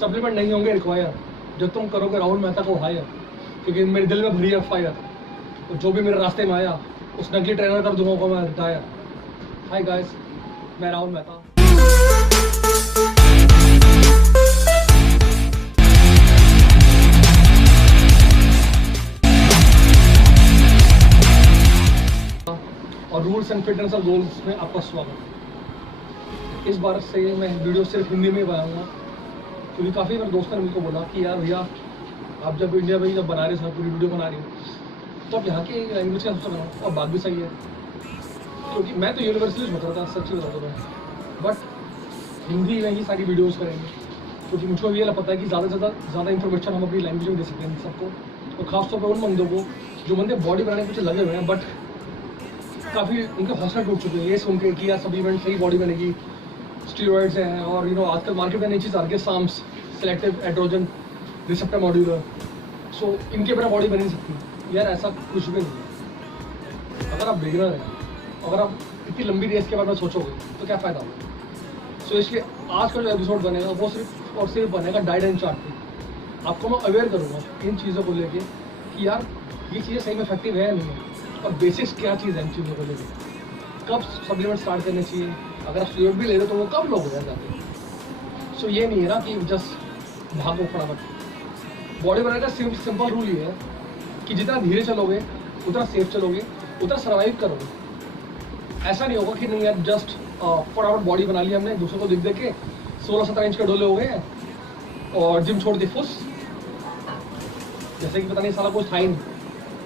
Supplement नहीं होंगे require जब तुम करोगे राहुल मेहता को हायर, क्योंकि मेरे दिल में भरी है फायर। तो जो भी मेरे रास्ते में आया उस नकली ट्रेनर कर दूंगा मैं रिटायर। हाय गाइस, मैं राहुल मेहता। और रूल्स एंड फिटनेस और गोल्स में आपका स्वागत। इस बार से मैं वीडियो सिर्फ हिंदी में बनाऊंगा, क्योंकि काफ़ी मेरे दोस्तों ने मुझको बोला कि यार भैया आप जब इंडिया में जब बना रहे हो पूरी वीडियो बना रही हो तो आप यहाँ की लैंग्वेज का सोचा बनाओ। और बात भी सही है, क्योंकि मैं तो यूनिवर्सिटी में बता था, सच्ची बता दूँ मैं, बट हिंदी में ही सारी वीडियोज़ करेंगे, क्योंकि मुझको ये पता है कि ज़्यादा से ज़्यादा इन्फॉर्मेशन हम अपनी लैंग्वेज में दे सकते हैं सबको। और खासतौर पर उन बंदों को जो बंदे बॉडी बनाने के पीछे लगे हुए हैं बट काफ़ी उनके हौसले टूट चुके हैं ये सुन के कि यार सप्लीमेंट सही बॉडी बनेगी, स्टीरॉइड्स हैं और आजकल मार्केट में नई चीज़ आ रही है SARMs, selective androgen receptor modulator. So इनके बिना बॉडी बन नहीं सकती। यार ऐसा कुछ भी नहीं है। अगर आप बिगिनर हैं, अगर आप इतनी लंबी रेस के बारे में सोचोगे तो क्या फ़ायदा होगा। सो इसलिए आज का जो एपिसोड बनेगा वो सिर्फ और सिर्फ बनेगा डाइट एंड चार्ट पे। आपको मैं अवेयर करूँगा इन चीज़ों को लेके कि यार ये चीज़ें सही में इफेक्टिव है या नहीं है, और बेसिक्स क्या चीज़ है इन चीज़ों को लेकर, कब सप्लीमेंट स्टार्ट करने चाहिए, अगर आप स्टीरॉइड भी ले रहे हो तो वो कब लोग हो जाते। सो ये नहीं है ना कि जस्ट भागो फटाफट। बॉडी बनाने का सिंपल रूल ये है कि जितना धीरे चलोगे उतना सेफ चलोगे, उतना सर्वाइव करोगे। ऐसा नहीं होगा कि नहीं यार जस्ट फटाफट बॉडी बना ली हमने दूसरों को दिख देख के 16-17 इंच के डोले हो गए और जिम छोड़ दी फुस, जैसे कि पता नहीं साला कुछ था ही नहीं।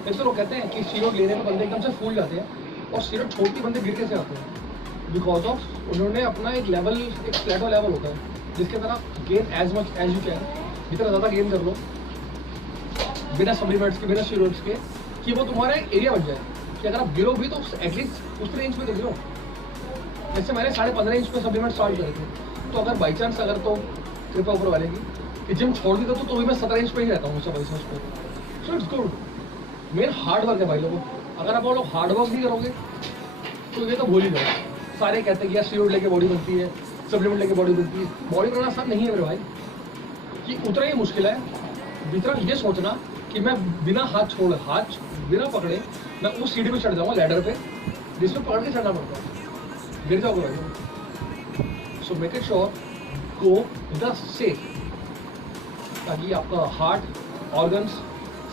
ऐसे लोग कहते हैं कि स्टीरॉइड लेने में बंदे एकदम से फूल जाते हैं और स्टीरॉइड छोड़ के बंदे गिर कैसे आते हैं, बिकॉज ऑफ उन्होंने अपना एक लेवल, एक प्लेटो लेवल होता है जिसके तरह gain as much as you can, जितना ज़्यादा गेन कर लो बिना सप्लीमेंट्स के, बिना स्टीरॉइड्स के, कि वो तुम्हारा एक एरिया बन जाए कि अगर आप गिरो भी तो एटलीस्ट उस रेंज में तो गिरो। जैसे मैंने 15.5 इंच पे सप्लीमेंट स्टार्ट करे थे, तो अगर बाई चांस अगर तो कृपा ऊपर वाले की कि जिम छोड़ दी तो भी मैं 17 इंच पे ही रहता हूँ उससे बाई चांस पे। So it's good. Main hard work है भाई लोगों। अगर आप लोग हार्ड वर्क नहीं करोगे तो ये तो भूल ही जाओ। सारे कहते हैं कि यार स्टीरॉइड लेके बॉडी बनती है, सप्लीमेंट लेके बॉडी बनती है। बॉडी बनाना आसान नहीं है मेरे भाई, कि उतना ही मुश्किल है जितना ये सोचना कि मैं बिना हाथ बिना पकड़े मैं उस सीढ़ी पे चढ़ जाऊँगा लैडर पे जिसमें पकड़ के चढ़ना पड़ता है, गिर जाओगे भाई। So make it sure go the safe, ताकि आपका हार्ट ऑर्गन्स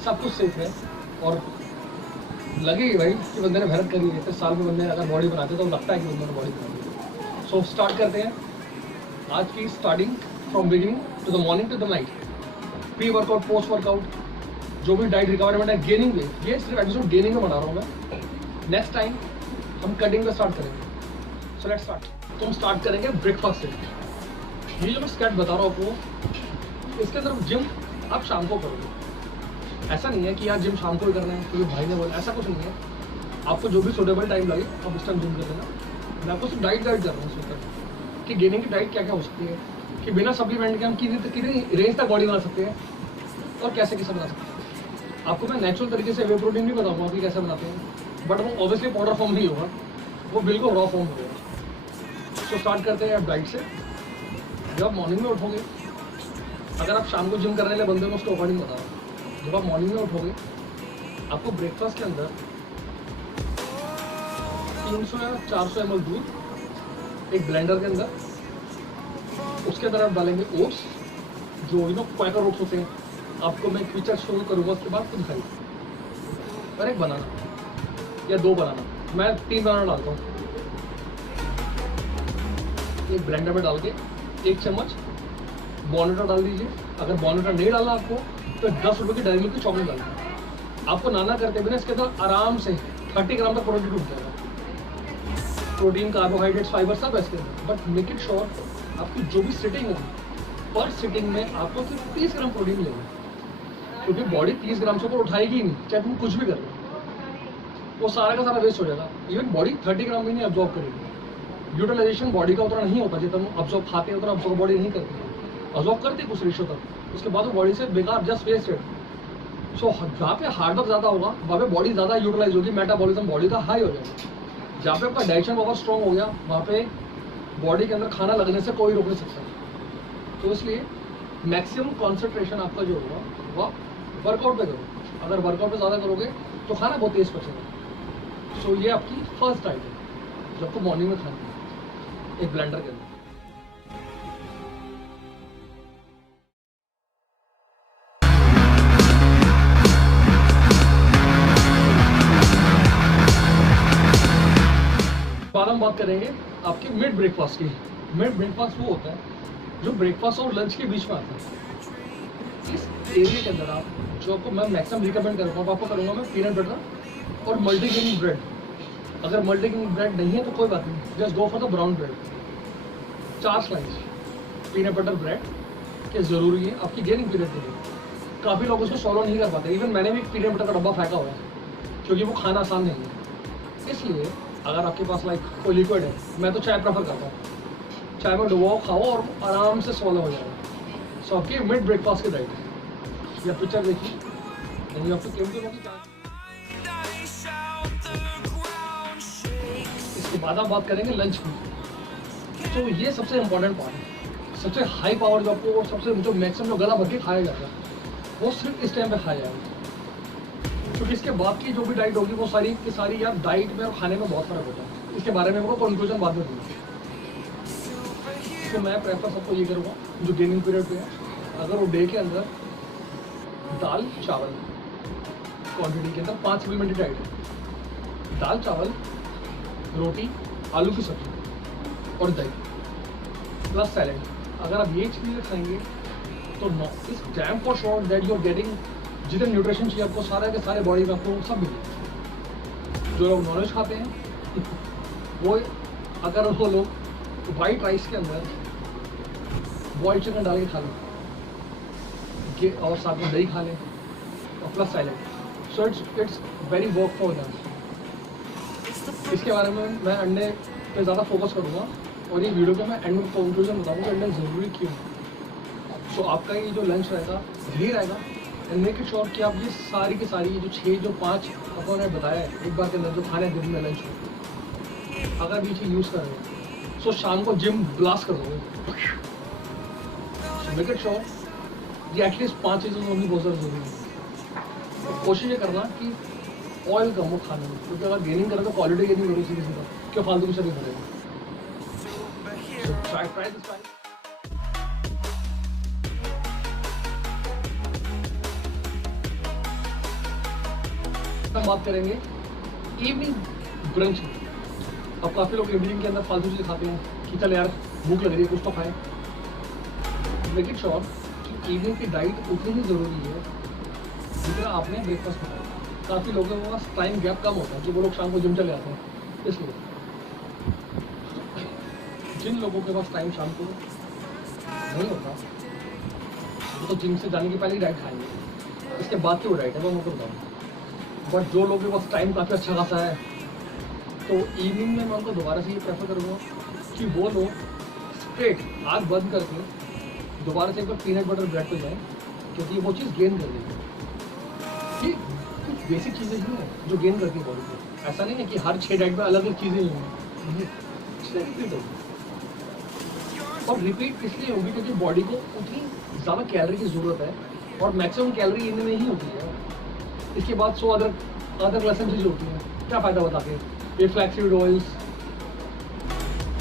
सब कुछ सेफ है। और लगेगी भाई कि बंदे ने मेहनत करी है। 5 साल में बंदे अगर बॉडी बनाते तो लगता है कि बंदे ने बॉडी बनाई। सो स्टार्ट करते हैं आज की starting from beginning to the morning to the night. Pre workout, post workout, जो भी डाइट रिक्वायरमेंट है, गेनिंग वे, ये सिर्फ एपिसोड गेनिंग में बना रहा हूँ मैं। नेक्स्ट टाइम हम कटिंग में स्टार्ट करेंगे। So let's start. तुम स्टार्ट करेंगे ब्रेकफास्ट से। ये जो मैं स्केट बता रहा हूँ आपको, इसके अंदर जिम आप शाम को करोगे। ऐसा नहीं है कि यार जिम शाम को ही करना है क्योंकि भाई ने बोला, ऐसा कुछ नहीं है। आपको जो भी सूटेबल टाइम लगे आप उस टाइम जिम कर लेना। मैं आपको सिर्फ डाइट गाइड कर रहा हूँ उसमें कि गेनिंग की डाइट क्या क्या हो सकती है, कि बिना सप्लीमेंट के हम कितनी रेंज तक बॉडी बना सकते हैं और कैसे कैसे बना सकते हैं। आपको मैं नेचुरल तरीके से वे प्रोटीन भी बताऊँगा कि कैसे बनाते हैं, बट वो ऑब्वियसली पाउडर फॉर्म नहीं होगा, वो बिल्कुल रॉ फॉर्म होगा। तो स्टार्ट करते हैं आप डाइट से। जब आप मॉर्निंग में उठोगे, अगर आप शाम को जिम करने के बंदे को उसके अकॉर्डिंग बता रहा हूँ, जब आप मॉर्निंग में उठोगे आपको ब्रेकफास्ट के अंदर 300 या 400 ml दूध एक ब्लेंडर के अंदर, उसके अंदर आप डालेंगे ओट्स, जो क्वैकर ओट्स होते हैं। आपको मैं फ्यूचर शो करूँगा उसके बाद खुद खाइए। और एक बनाना या 2 बनाना, मैं 3 बनाना डालता हूँ। एक ब्लेंडर में डाल के 1 चम्मच बॉर्नविटा डाल दीजिए। अगर बॉर्नविटा नहीं डालना आपको तो 10 रुपये की डेयरी मिल्क की चॉकलेट डालिए। आपको नाना करते बिना इसके अंदर आराम से 30 ग्राम तक प्रोटीन डूब जाएगा। प्रोटीन, कार्बोहाइड्रेट्स, फाइबर सब है इसके अंदर। बट मेक इट श्योर आपकी जो भी सिटिंग होगी, पर सिटिंग में आपको सिर्फ 30 ग्राम प्रोटीन मिलेगा, क्योंकि बॉडी 30 ग्राम से ऊपर उठाएगी ही नहीं, चाहे तुम कुछ भी कर लो। वो सारा का सारा वेस्ट हो जाएगा। इवन बॉडी 30 ग्राम भी नहीं अब्जॉर्व करेगी। यूटिलाइजेशन बॉडी का उतना नहीं होता जितना हम अब्जॉर्व खाते हैं, उतना अब्जॉर्व बॉडी नहीं करती। अब्जॉर्व करती कुछ रेशो तक, उसके बाद वो बॉडी से बेकार जस्ट वेस्टेड। सो जहाँ पे हार्ड वर्क ज़्यादा होगा वहाँ पे बॉडी ज़्यादा यूटिलाइज होगी, मेटाबॉलिज्म बॉडी का हाई हो जाएगा। जहाँ पे आपका डाइजेशन पावर स्ट्रॉन्ग हो गया वहाँ पे बॉडी के अंदर खाना लगने से कोई रोक नहीं सकता। तो इसलिए मैक्सिमम कॉन्सेंट्रेशन आपका जो होगा वो वर्कआउट पे करो। अगर वर्कआउट पे ज़्यादा करोगे तो खाना बहुत तेज़ पचेगा। सो ये आपकी फर्स्ट डाइट है जो आपको मॉर्निंग में खानी है एक ब्लेंडर के अंदर। बाद हम बात करेंगे आपके मिड ब्रेकफास्ट की। मिड ब्रेकफास्ट वो होता है जो ब्रेकफास्ट और लंच के बीच में आता है। इस एरिया के अंदर आप जो आपको मैं मैक्सिमम रिकमेंड करूँगा आपको करूँगा मैं पीनट बटर और मल्टीग्रेन ब्रेड। अगर मल्टीग्रेन ब्रेड नहीं है तो कोई बात नहीं, just go for the brown bread. 4 slice peanut butter bread के ज़रूरी है आपकी गेनिंग पीरियड के लिए। काफ़ी लोग उसको सॉल्व नहीं कर पाते। इवन मैंने भी एक पीनट बटर का डब्बा फेंका हुआ है क्योंकि वो खाना आसान नहीं है। इसलिए अगर आपके पास लाइक कोई लिक्विड है, मैं तो चाय प्रेफर करता हूँ। चाय में डुबाओ, खाओ और आराम से सॉल्व हो जाएगा। सो आपकी मिड ब्रेकफास्ट की डाइट है। या पिक्चर देखिए, नहीं आपको केम के इसके बाद आप बात करेंगे लंच की। तो ये सबसे इम्पोर्टेंट पार्ट है। सबसे हाई पावर जो आपको सबसे जो मैक्सिमम जो गला भर के खाया जाता है वो सिर्फ इस टाइम पे खाया जाएगा। क्योंकि इसके बाद की जो भी डाइट होगी वो सारी की सारी यार डाइट में और खाने में बहुत फर्क होता है। इसके बारे में वो कंक्लूजन बाद में दूँगा। तो मैं प्रेफर सबको ये करूँगा जो गेनिंग पीरियड पे है, अगर वो डे के अंदर दाल चावल क्वांटिटी के अंदर 5 सप्लीमेंट्री डाइट है। दाल चावल, रोटी, आलू की सब्जी और दही प्लस सैलेड। अगर आप ये चीज़ें खाएंगे तो know this damn for sure that you are getting जितने न्यूट्रिशन चाहिए आपको सारे के सारे बॉडी में आपको सब मिलेगा। जो लोग नॉनवेज खाते हैं वो अगर वो लोग वाइट राइस के अंदर बॉइल्ड चिकन डाल के खा लें और साथ में दही खा लें और plus salad, so it's very work for them. इसके बारे में मैं अंडे पे ज़्यादा फोकस करूँगा और ये वीडियो के मैं एंड में कंक्लूजन बताऊँगा अंडे ज़रूरी क्यों। सो आपका ये जो लंच रहेगा यही रहेगा एंड मेक इट श्योर कि आप ये सारी की सारी जो 5 अपन ने बताया है एक बार के अंदर जो खाने दिन में लंच में अगर आप ये चीज़ यूज़ कर रहे हो सो शाम को जिम ब्लास्ट कर दोगे। मेक इट श्योर ये एटलीस्ट 5 चीज़ों में भी बहुत ज़्यादा जरूरी है। तो कोशिश ये करना कि ऑयल कम हो खाने में, क्योंकि अगर गेनिंग करें तो क्वालिटी गेनिंग करो सीधी सीधा, क्यों फालतू की शरीर भरेगा। Try this time. हम बात करेंगे इवनिंग ब्रंच की। अब काफ़ी लोग इवनिंग के अंदर फालतू चीज़ खाते हैं कि चल यार भूख लग रही है कुछ तो खाएं। मेक इट श्योर कि इवनिंग की डाइट उतनी ही ज़रूरी है जितना आपने ब्रेकफास्ट खाया। काफ़ी लोगों के पास टाइम गैप कम होता है कि वो लोग शाम को जिम चले जाते हैं। इसलिए जिन लोगों के पास टाइम शाम को नहीं होता वो तो जिम से जाने के पहले ही डाइट खाएंगे, इसके बाद की वो डाइट है वो मैं आपको बताऊँ। बट जो लोगों के पास टाइम काफ़ी अच्छा खासा है तो इवनिंग में मैं उनको दोबारा से ये प्रेफर करूँगा कि वो लोग स्ट्रेट आग बंद करके दोबारा से एक बार पीनट बटर ब्रेड पे जाएँ, क्योंकि वो चीज़ गेन कर देगी। ये कुछ बेसिक चीज़ें ही हैं जो गेन करती है बॉडी को। ऐसा नहीं है कि हर 6 डाइट में अलग अलग चीज़ें ही होंगी, रिपीट होगी। और रिपीट इसलिए होगी क्योंकि बॉडी को उतनी ज़्यादा कैलोरी की ज़रूरत है और मैक्सिमम कैलोरी इनमें ही होती है। इसके बाद 100 अदर लेसन चीज़ें होती हैं, क्या फ़ायदा बता के, ये फ्लैक्सीड ऑयल्स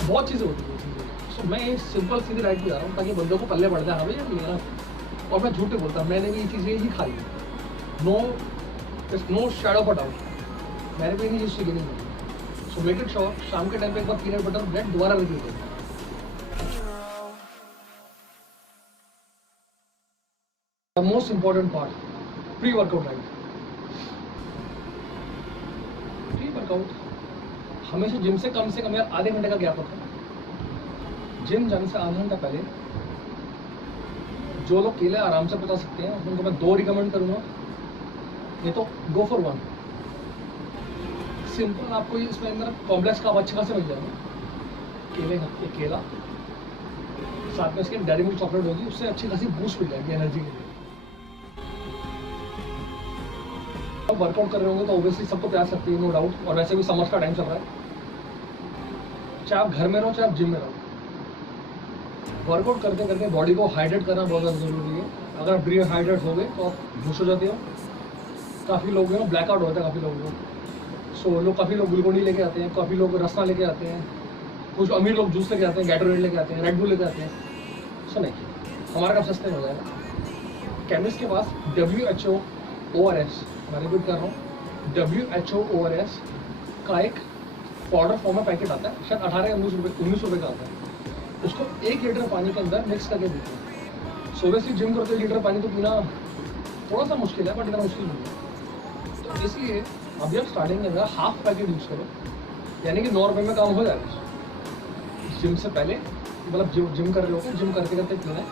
बहुत चीज़ें होती हैं चीज़ें। सो मैं एक सिंपल सीधी डाइट पे जा रहा हूँ ताकि बंदों को पल्ले बढ़ जाए, हाँ भैया मेरा। और मैं झूठे बोलता, मैंने भी ये चीज़ें ही खाई, no shadow of a doubt मैंने भी नहीं चीज़ नहीं की। सो मेक इट श्योर शाम के टाइम पे एक बार पीनट बटर ब्रेड दोबारा रिपीट करें। The most important part, pre workout diet. Pre workout हमेशा जिम से कम यार आधे घंटे का गैप होता है। जिम जाने से आधा घंटा पहले जो लोग केले आराम से पचा सकते हैं उनको मैं 2 रिकमेंड करूँगा, ये तो गो फॉर 1। सिंपल आपको इसमें अंदर कॉम्प्लेक्स का अच्छे खासे मिल जाएगा। केला साथ में इसके डेयरी मिल्क चॉकलेट होगी, उससे अच्छी खासी बूस्ट मिल जाएगी एनर्जी के लिए। अब वर्कआउट कर रहे होंगे तो ऑब्वियसली सबको प्यास लगती है, नो डाउट। और वैसे भी समर का टाइम चल रहा है, चाहे आप घर में रहो चाहे आप जिम में रहो, वर्कआउट करते करते बॉडी को हाइड्रेट करना बहुत ज़्यादा ज़रूरी है। अगर आप डिहाइड्रेट हो गए तो आप बेहोश हो जाते हो। काफ़ी लोग हैं ब्लैकआउट होता है काफ़ी लोगों को। सो लोग काफ़ी लोग ग्लूकोन डी लेके आते हैं, काफ़ी लोग रसना लेके आते हैं, कुछ अमीर लोग जूस लेके आते हैं, गैटोरेड लेके आते हैं, रेड बुल लेके आते हैं। सो नहीं, हमारा काम सस्ते में हो जाएगा। केमिस्ट के पास WHO ORS, मैं रिपीट कर रहा हूँ, WHO ORS का एक पाउडर फॉर्म में पैकेट आता है, शायद 18 या 19 रुपये का आता है। उसको 1 लीटर पानी के अंदर मिक्स करके देते हैं। सुबह से जिम करते 1 लीटर पानी तो पीना थोड़ा सा मुश्किल है, बट इतना मुश्किल नहीं है। तो इसलिए अभी आप स्टार्टिंग के अंदर हाफ पैकेट यूज़ करो, यानी कि 9 रुपये में काम हो जाएगा। जिम से पहले मतलब जिम कर रहे हो, जिम करते करते पीना है,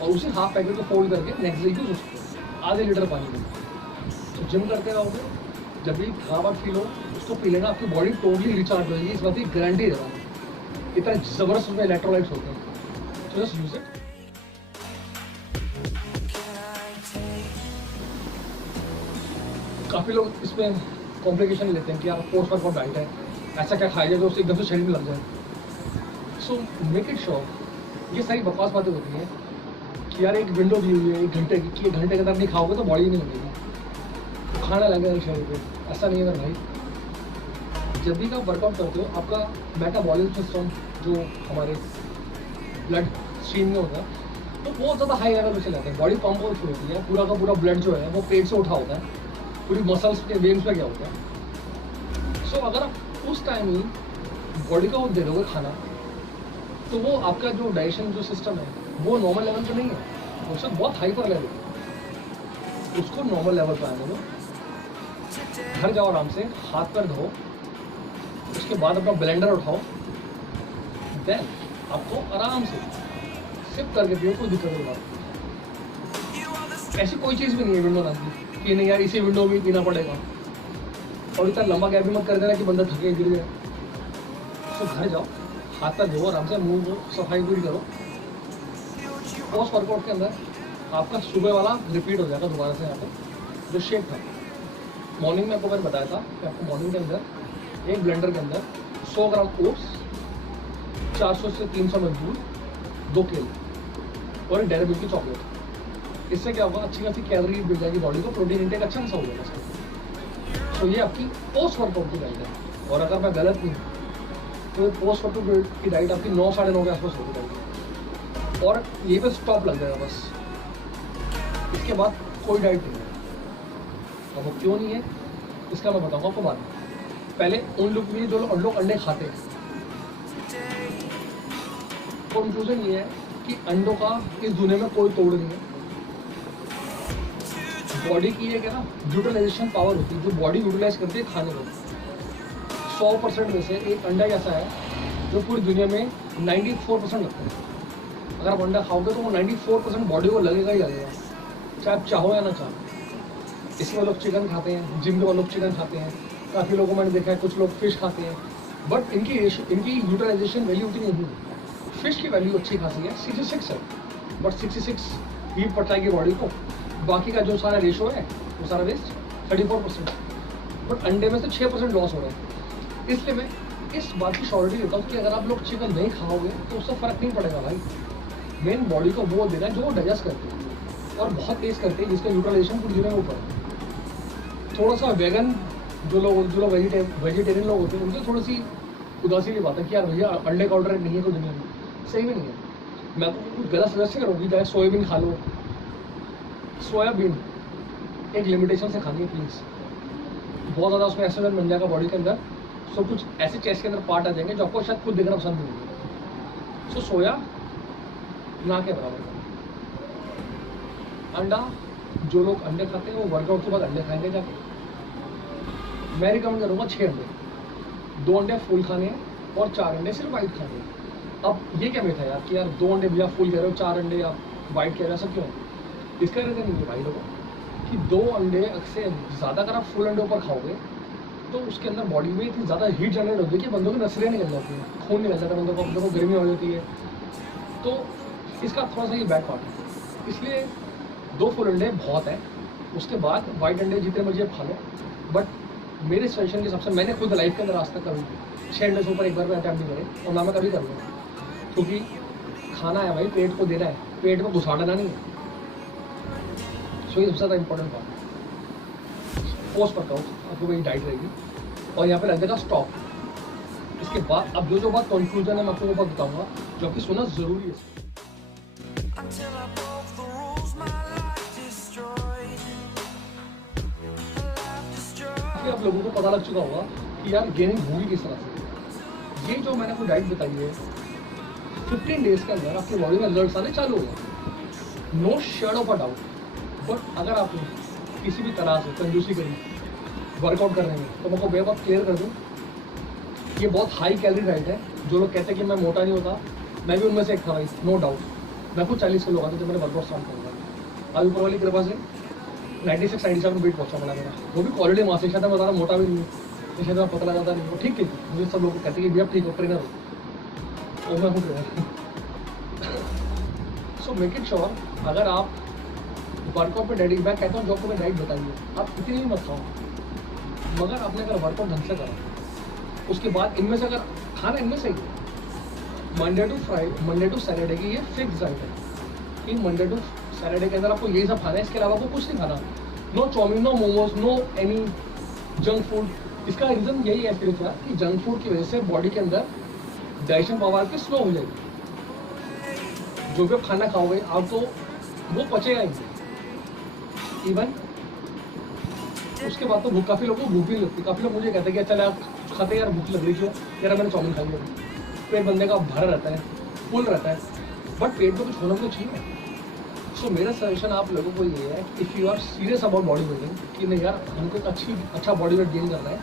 और उसी हाफ पैकेट को फोल्ड करके नेक्स्ट डे यूज उसको आधे लीटर पानी में। तो जिम करते रहोगे, जब भी थकावट फील हो उसको पी लेना, आपकी बॉडी टोटली रिचार्ज होगी, इस बात की गारंटी दे रहा हूँ। इतना ज़बरदस्त उसमें इलेक्ट्रोलाइट्स होते हैं, तो जस्ट यूज इट। काफ़ी लोग इसमें कॉम्प्लिकेशन लेते हैं कि यार पोस्ट वर्कआउट डाइट है, ऐसा क्या खाया जाए तो उससे एकदम से शरीर में लग जाए। सो मेक इट श्योर, ये सारी बकवास बातें होती हैं कि यार एक विंडो दी हुई है 1 घंटे की, कि 1 घंटे के अंदर नहीं खाओगे तो बॉडी नहीं होगी, तो खाना लगेगा शरीर पे। ऐसा नहीं है भाई। जब भी आप वर्कआउट करते हो, आपका मेटाबॉलिज्म सिस्टम जो हमारे ब्लड स्ट्रीम में होता है, तो बहुत ज़्यादा हाई लेवल पे चले जाते हैं। बॉडी पंप हो होती है, पूरा का पूरा ब्लड जो है वो पेट से उठा होता है, पूरी मसल्स के वेन्स पे क्या होता है। सो अगर आप उस टाइम ही बॉडी को दे दोगे खाना, तो वो आपका जो डाइजेशन जो सिस्टम है वो नॉर्मल लेवल पे नहीं है, वो सब बहुत हाइपर लेवल है। उसको नॉर्मल लेवल पे आने दो, घर जाओ आराम से, हाथ पैर धो, उसके बाद अपना ब्लेंडर उठाओ, देन आपको आराम से सिप करके पियो, कोई दिक्कत नहीं बात। ऐसी कोई चीज़ भी नहीं है विंडो नाम की कि नहीं यार इसी विंडो में पीना पड़ेगा, और इतना लंबा गैप भी मत कर देना कि बंदा थके गिर जाए। तो घर जाओ, हाथ पैर धो, आराम से मुंह को सफाई पूरी करो। पोस्ट वर्कआउट के अंदर आपका सुबह वाला रिपीट हो जाएगा दोबारा से। यहाँ पे जो शेक था मॉर्निंग में आपको मैंने बताया था कि आपको मॉर्निंग के अंदर एक ब्लेंडर के अंदर 100 ग्राम ओट्स, 400 से 300 ml दूध, 2 केले और एक डेयरी मिल्क की चॉकलेट। इससे क्या होगा, अच्छी खासी कैलोरी मिल जाएगी बॉडी को, प्रोटीन इंटेक अच्छा खासा हो जाएगा इसका। तो ये आपकी पोस्ट वर्कआउट की डाइट है। और अगर मैं गलत नहीं तो पोस्ट वर्कआउट की डाइट आपकी 9 साढ़े 9 के आसपास होगी डाइट, और ये पे स्टॉप लग जाएगा बस। इसके बाद कोई डाइट नहीं है। अब वो क्यों नहीं है इसका मैं बताऊंगा आपको बाद में। पहले उन लोग भी जो लोग अंडे खाते हैं, कंक्लूजन ये है कि अंडों का इस दुनिया में कोई तोड़ नहीं है। बॉडी की एक है ना यूटिलाइजेशन पावर होती है, जो बॉडी यूटिलाइज करती है खाने को। 100% में से एक अंडा ऐसा है जो पूरी दुनिया में 94% लगता है। अगर आप अंडा खाओगे तो वो 94% बॉडी को लगेगा ही लगेगा, चाहे आप चाहो या ना चाहो। इसमें लोग चिकन खाते हैं, जिम के लोग चिकन खाते हैं, काफ़ी लोगों मैंने देखा है कुछ लोग फिश खाते हैं, बट इनकी यूटिलाइजेशन वैल्यू उतनी नहीं है। फिश की वैल्यू अच्छी खासी है, 66 है, बट 66 हीट पटाएगी बॉडी को। बाकी का जो सारा रेशो है वो सारा वेस्ट 34%, बट अंडे में से 6% लॉस हो रहा है। इसलिए मैं इस बात की श्योरिटी देता हूँ कि अगर आप लोग चिकन नहीं खाओगे तो उससे फ़र्क नहीं पड़ेगा भाई। मेन बॉडी को वो देना है जो वो डाइजेस्ट करते हैं और बहुत तेज़ करते हैं, जिसका यूटिलाइजेशन पूरी दुनिया में ऊपर है। थोड़ा सा वेगन जो लोग वेजिटेरियन लोग होते हैं उनकी थोड़ी सी उदासी की बात है कि यार भैया अंडे का ऑर्डर नहीं है कोई दुनिया में, सही भी नहीं है। मैं तो कुछ गलत सजेस्ट करूँगी, चाहे सोयाबीन खा लो। सोयाबीन एक लिमिटेशन से खानी है प्लीज़, बहुत ज़्यादा उसमें एस्ट्रोजन बन जाएगा बॉडी के अंदर। सो कुछ ऐसे चेस्ट के अंदर पार्ट आ जाएंगे जो आपको शायद खुद देखना पसंद नहीं होगा। सो सोया ना के बराबर अंडा, जो लोग अंडे खाते हैं वो वर्कआउट के बाद अंडे खाएंगे जाके। मैं रिकमेंड करूँगा 6 अंडे, 2 अंडे फुल खाने हैं और 4 अंडे सिर्फ वाइट खाने हैं। अब ये क्या मिथ है यार कि यार 2 अंडे भी आप फुल कह रहे हो, 4 अंडे आप वाइट कह रहे हो, ऐसा क्यों? इसका रीज़न नहीं है भाई लोगों कि 2 अंडे से ज़्यादा अगर आप फुल अंडे ऊपर खाओगे तो उसके अंदर बॉडी में इतनी ज़्यादा हीट जनरेट होती है कि बंदों की नसलें निकल जाती हैं, खून निकल जाता है बंदों को गर्मी हो जाती है। तो इसका थोड़ा सा ये बैड पार्ट है। इसलिए 2 फुल अंडे बहुत है, उसके बाद वाइट अंडे जितने मर्जी आप खा लो। बट मेरे सजेशन के हिसाब से मैंने खुद लाइफ के अंदर आज तक कभी 6 अंडे से ऊपर एक बार में अटैम्प्ट नहीं करे, और ना मैं कभी करूँगा, क्योंकि खाना है भाई, पेट को देना है, पेट में घुसा डालना नहीं है। सो ये सबसे ज़्यादा इंपॉर्टेंट बात है। पोस्ट वर्कआउट आपको वही डाइट रहेगी और यहाँ पे लग जाएगा स्टॉप। इसके बाद अब जो बात कंक्लूजन है मैं आपको वो बात बताऊंगा जो आपकी सुनना ज़रूरी है। आप लोगों को पता लग चुका होगा कि यार गेनिंग होगी किस तरह से। ये जो मैंने आपको डाइट बताई है 15 डेज के अंदर आपकी बॉडी में अलर्ट्स आने चालू होगा, no shadow of a doubt. But अगर आपने किसी भी तरह से कंजूसी करी, वर्कआउट कर रहे हैं, तो मैं आपको बेवक्त क्लियर कर दूँ, ये बहुत हाई कैलोरी डाइट है। जो लोग कहते हैं कि मैं मोटा नहीं होता, मैं भी उनमें से एक था भाई, नो डाउट। मैं खुद 40 किलो का था जब मैंने वर्कआउट स्टार्ट करूँगा। अभी ऊपर वाली कृपा से 96-97 वेट पहुँचा मिला मेरा, वो भी क्वालिटी मास है। शायद मैं ज़्यादा मोटा भी नहीं हूँ, शायद मैं पता लगाता नहीं हूँ, ठीक है। मुझे सब लोग कहते हैं कि भैया ठीक हो, ट्रेनर हो, और मैं हूँ trainer. So make it sure, अगर आप वर्कआउट पे डाइट, मैं कहता हूँ जो आपको मैं डाइट बताइए, आप इतनी ही मत खाओ, मगर आपने अगर वर्कआउट ढंग से करा, उसके बाद इनमें से अगर खाना इनमें से ही मंडे टू सैटरडे की ये फिक्स डाइट है कि मंडे टू सैटरडे के अंदर आपको यही सब खाना है, इसके अलावा आपको कुछ नहीं खाना। No chow mein, no momos, no any junk food. इसका रीज़न यही है फिर कि जंक फूड की वजह से बॉडी के अंदर डाइजेशन पावर आपकी स्लो हो जाएगी। जो भी आप खाना खाओगे आप तो वो पचेगा ही। इवन उसके बाद तो भूख, काफ़ी लोगों को भूख भी नहीं लगती। काफ़ी लोग मुझे कहते हैं कि अच्छा आप खाते यार भूख लग रही क्यों, यार मैंने चाउमीन खा लिया। पेट बंदे का भरा रहता है, फुल रहता है, बट पेट में कुछ होना तो चाहिए। सो मेरा सजेशन आप लोगों को ये है, if you are serious about body building कि नहीं यार हमको एक अच्छा बॉडी वेट गेन करना है,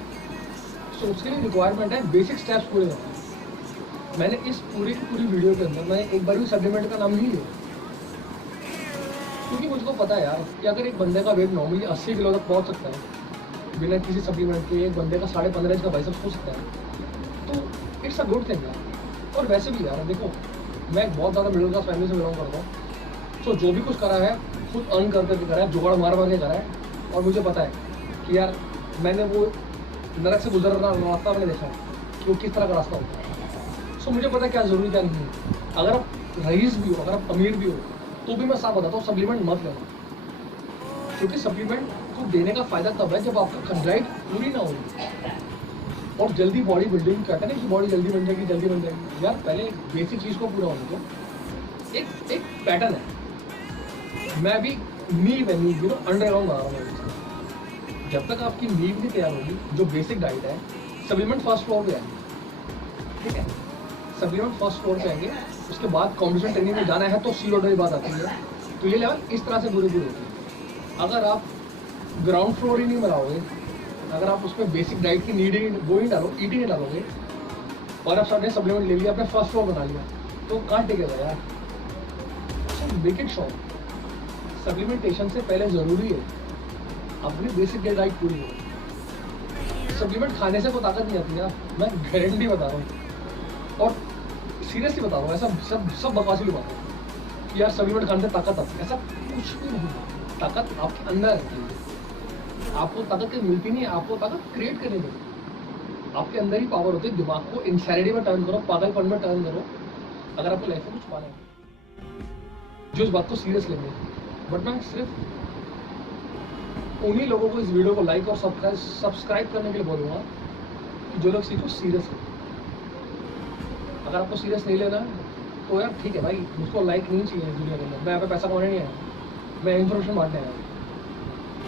सो उसके लिए रिक्वायरमेंट है बेसिक स्टेप्स पूरे करना है। मैंने इस पूरी वीडियो के अंदर मैंने एक बार भी सप्लीमेंट का नाम नहीं लिया, क्योंकि मुझको पता है यार कि अगर एक बंदे का वेट नॉर्मली 80 किलो तक पहुंच सकता है बिना किसी सप्लीमेंट के, एक बंदे का 15.5 इंच का बाइसेप्स हो सकता है, तो इट्स अ गुड थिंग यार। और वैसे भी यार देखो, मैं एक बहुत ज़्यादा मिडिल क्लास फैमिली से बिलोंग करता हूँ, तो जो भी कुछ करा है खुद अर्न करके करा है, जुगाड़ मार के करा है। और मुझे पता है कि यार मैंने वो नरक से गुजरना रास्ता मैंने देखा है कि वो किस तरह का रास्ता होता है। सो मुझे पता है क्या ज़रूरी क्या नहीं है। अगर आप रईस भी हो, अगर आप अमीर भी हो, तो भी मैं साफ बताता हूँ सप्लीमेंट मत लेना, क्योंकि सप्लीमेंट को देने का फ़ायदा तब है जब आपका कंजाइट पूरी ना हो। और जल्दी बॉडी बिल्डिंग कहते हैं ना कि बॉडी जल्दी बन जाएगी, यार पहले एक बेसिक चीज़ को पूरा होने दो। एक पैटर्न है, मैं भी नींव अंडरग्राउंड बना रहा हूँ। जब तक आपकी नींव नहीं तैयार होगी, जो बेसिक डाइट है, सप्लीमेंट फर्स्ट फ्लोर पे आएंगे, ठीक है, सप्लीमेंट फर्स्ट फ्लोर पे आएंगे। उसके बाद कॉम्पिटिशन ट्रेनिंग में जाना है तो सीरो की बात आती है। तो ये लेवल इस तरह से पूरी होती है। अगर आप ग्राउंड फ्लोर ही नहीं बनाओगे, अगर आप उसमें बेसिक डाइट की ईटिंग नहीं डालोगे, और आप आपने सप्लीमेंट ले लिया, आपने फर्स्ट फ्लोर बना लिया, तो कहाँ टिकेगा यार। मेक इट श्योर सप्लीमेंटेशन से पहले ज़रूरी है अपनी बेसिक डाइट पूरी हो। सप्लीमेंट खाने से कोई ताकत नहीं आती है, मैं गारंटी बता रहा हूँ और सीरियसली बता रहा हूँ। ऐसा सब बकवासी लोग बात है कि यार सप्लीमेंट खाने से ताकत आती है, ऐसा कुछ भी नहीं। ताकत आपके अंदर रहती है, आपको ताकत कहीं मिलती नहीं है, आपको ताकत क्रिएट करनी पड़ती है। आपके अंदर ही पावर होती है। दिमाग को इंसैनिटी में टर्न करो, पागलपन में टर्न करो, अगर आपको लाइफ में कुछ पाना है जो इस बात को सीरियस लेंगे। बट मैं सिर्फ उन्हीं लोगों को इस वीडियो को लाइक और सब्सक्राइब करने के लिए बोलूँगा जो लोग सीखो सीरियस है। अगर आपको सीरियस नहीं लेना तो यार ठीक है भाई, मुझको लाइक नहीं चाहिए इस दुनिया के अंदर। मैं यहाँ पे पैसा कमाने नहीं आया, मैं इन्फॉर्मेशन बांटने आया हूँ।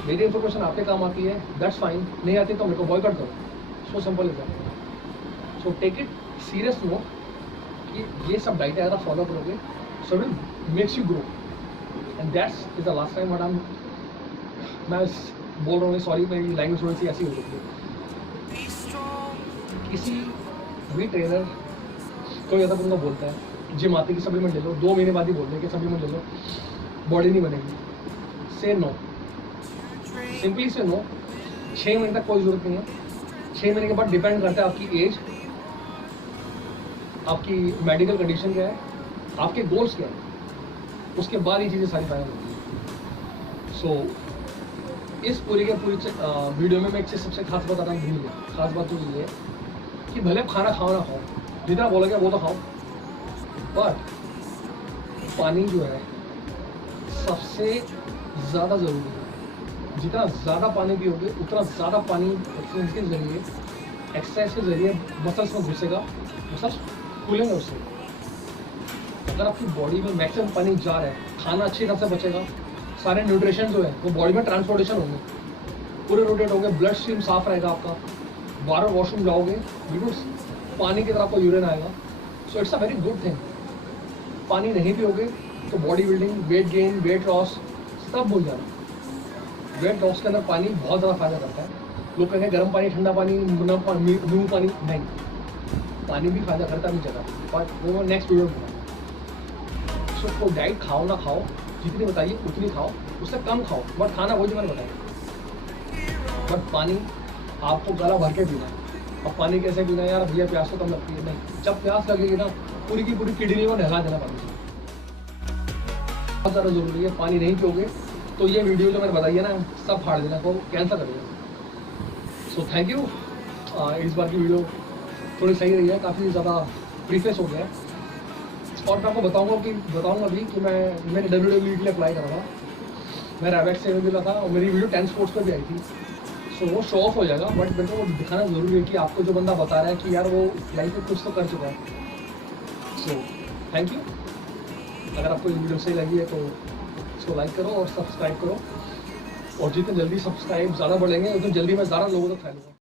मेरी इन्फॉर्मेशन आपके काम आती है, दैट्स फाइन। नहीं आती तो मेरे को बॉयकॉट करो, so simple is that. So take it serious know कि ये सब डाइट अगर फॉलो करोगे so will makes you grow. And that's is the last time मैं बोल रहा हूँ, सॉरी मेरी लैंग्वेज थोड़ी सी ऐसी हो सकती है। किसी भी ट्रेनर कोई ऐसा बंदा बोलता है जिम आते कि सप्लीमेंट ले लो, 2 महीने बाद ही बोलते हैं कि सप्लीमेंट ले लो, बॉडी नहीं बनेगी। से नो, सिंपली से नो। 6 महीने तक कोई ज़रूरत नहीं है। 6 महीने के बाद डिपेंड करता है आपकी एज, आपकी मेडिकल कंडीशन क्या है, आपके गोल्स क्या है, उसके बाद ये चीज़ें सारी फाइनल होती हैं। सो इस पूरी के पूरी वीडियो में मैं एक चीज़ सबसे खास बताना भूल गया। खास बात तो ये है कि भले खाना खाओ ना खाओ, जितना बोलोगे वो तो खाओ, बट पानी जो है सबसे ज़्यादा ज़रूरी है। जितना ज़्यादा पानी पियोगे उतना ज़्यादा पानी एक्सरसाइज के ज़रिए मसल्स में घुसेगा, मसल्स खुलेंगे उससे। अगर आपकी बॉडी में मैक्सिमम पानी जा रहा है, खाना अच्छी तरह से बचेगा, सारे न्यूट्रिशन जो है वो बॉडी में ट्रांसपोर्टेशन होंगे, पूरे रोटेट होंगे, ब्लड स्ट्रीम साफ रहेगा आपका, बार बार वॉशरूम जाओगे बिल्कुल पानी की तरह आपको यूरिन आएगा। So it's a very good thing. पानी नहीं पियोगे तो body building, weight gain, weight loss सब भूल जाना। वेट लॉस के अंदर पानी बहुत ज़्यादा फायदा करता है। लोग कहेंगे गर्म पानी, ठंडा पानी, नींबू पानी, नहीं, पानी भी फायदा करता नहीं जगह, बट वो नेक्स्ट वीडियो में। सो तो डाइट खाओ ना खाओ, जितनी बताइए उतनी खाओ, उससे कम खाओ, बट खाना वही जो मैंने बताया। बट पानी आपको गला भर के पीना है। अब पानी कैसे पीना है यार, भैया प्यास तो कम लगती है, नहीं, जब प्यास लगेगी ना पूरी की पूरी किडनी को नहला देना पानी से। बहुत ज़्यादा ज़रूरी है। पानी नहीं पियोगे तो ये वीडियो जो मैंने बताई है ना सब फाड़ देना, को कैंसिल कर देना। So thank you. इस बार की वीडियो थोड़ी सही रही है, काफ़ी ज़्यादा प्रीफेस हो गया है। और मैं आपको बताऊंगा भी कि मैंने WWE के लिए अप्लाई करा था, मैं रैवेक्स से मिला था और मेरी वीडियो 10 स्पोर्ट्स पर भी आई थी। सो वो शो ऑफ हो जाएगा, बट मेरे को दिखाना ज़रूरी है कि आपको जो बंदा बता रहा है कि यार वो लाइफ में कुछ तो कर चुका है। So thank you. अगर आपको ये वीडियो सही लगी है तो इसको लाइक करो और सब्सक्राइब करो, और जितने जल्दी सब्सक्राइब ज़्यादा बढ़ेंगे उतनी जल्दी मैं ज़्यादा लोगों तक फैलूँगा।